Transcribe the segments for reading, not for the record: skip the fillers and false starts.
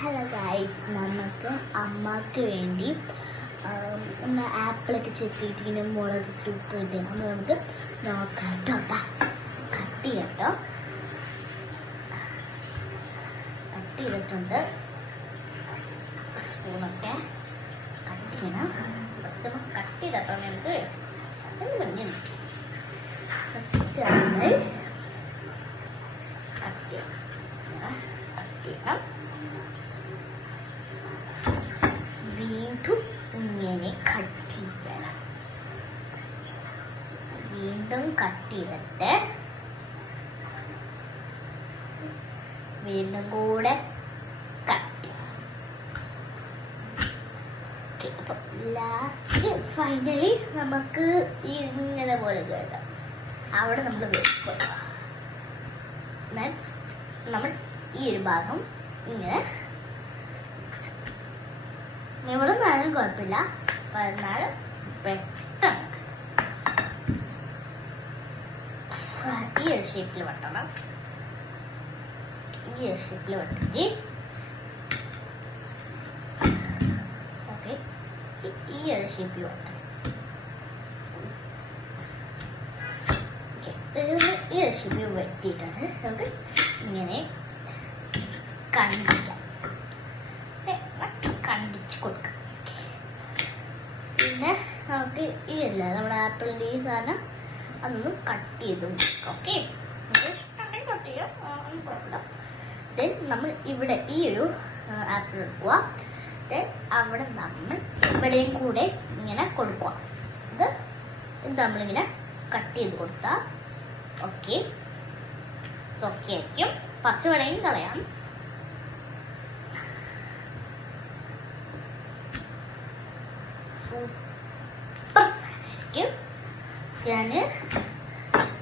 Hello guys, നമുക്ക് അമ്മക്ക് വേണ്ടി നമ്മൾ ആപ്പിളൊക്കെ ചെത്തിയിട്ടിങ്ങനെ മുളക് ഉപ്പിട്ട് നമുക്ക് നോക്കാം കേട്ടോ. കട്ട് ചെയ്യട്ടോ, കട്ട് ചെയ്തിട്ടുണ്ട്. സ്പൂണൊക്കെ കട്ട് ചെയ്യണം. ഫസ്റ്റ് നമുക്ക് കട്ട് ചെയ്തിട്ടോ എടുത്ത് കഴിച്ചു. അത് പറഞ്ഞ് നോക്കി ഫസ്റ്റ് നമ്മൾ കട്ട് ചെയ്യണം. വീണ്ടും ഇങ്ങനെ കട്ട് ചെയ്യണം. വീണ്ടും കട്ട് ചെയ്തിട്ട് വീണ്ടും കൂടെ കട്ട്. അപ്പൊ ലാസ്റ്റ് ഫൈനലി നമുക്ക് ഇങ്ങനെ പോലെ കേട്ടോ. അവിടെ നമ്മൾ വെക്കുക. നെക്സ്റ്റ് നമ്മൾ ഈ ഒരു ഭാഗം ഇങ്ങനെ ഇവിടെ നിന്നാലും കുഴപ്പമില്ല, എന്നാലും പെട്ടെന്ന് ഈ ഒരു ഷേപ്പിൽ വെട്ടണം. ഈ ഒരു ഷേപ്പിൽ വെട്ടിട്ട് ഓക്കെ, ഈ ഒരു ഷേപ്പിൽ വെട്ടണം. ഈ ഒരു ഷേപ്പിൽ വെട്ടിയിട്ടാണ് നമുക്ക് ഇങ്ങനെ കണ്ടിക്കാം, കണ്ടിച്ച് കൊടുക്കാം. പിന്നെ നമുക്ക് ഈ അല്ല നമ്മുടെ ആപ്പിളിൻ്റെ ഈ സാധനം അതൊന്നും കട്ട് ചെയ്ത് കൊടുക്കാം. ഓക്കെ, ഇഷ്ടമുണ്ടെങ്കിൽ കട്ട് ചെയ്യാം, ഒന്നും കുഴപ്പമില്ല. ദെൻ നമ്മൾ ഇവിടെ ഈ ഒരു ആപ്പിൾ എടുക്കുക. ദെൻ അവിടെ നമ്മൾ ഇവിടെയും കൂടെ ഇങ്ങനെ കൊടുക്കുക. ഇത് നമ്മളിങ്ങനെ കട്ട് ചെയ്ത് കൊടുത്താൽ ഓക്കെ ഓക്കെ ആയിരിക്കും. കുറച്ച് വേണമെങ്കിൽ കളയാം. സൂപ്പർ സാധനമായിരിക്കും. ഞാൻ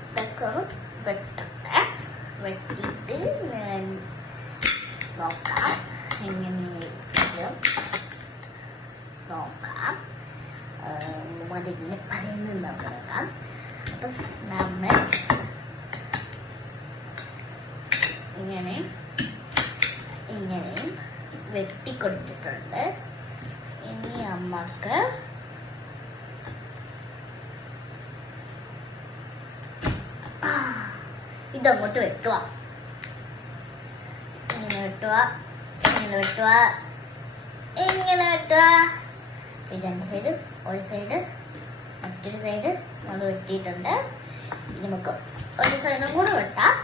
ഇതൊക്കെ വെട്ടട്ടെ. വെട്ടിയിട്ട് ഞാൻ നോക്കാം എങ്ങനെയായിരിക്കും. നോക്കാം, അതിങ്ങനെ പറയുന്നത് നോക്കാം. അപ്പം നമ്മൾ ഇങ്ങനെ വെട്ടിക്കൊടുത്തിട്ടുണ്ട്. ഇനി അമ്മക്ക് ഇതങ്ങോട്ട് വെട്ടുക. ഇങ്ങനെ വെട്ടുക, ഇങ്ങനെ വെട്ടുക, ഇങ്ങനെ വെട്ടുക. ഈ രണ്ട് സൈഡ്, ഒരു സൈഡ്, മറ്റൊരു സൈഡ് നമ്മൾ വെട്ടിയിട്ടുണ്ട്. ഇനി നമുക്ക് ഒരു സൈഡും കൂടെ വെട്ടാം.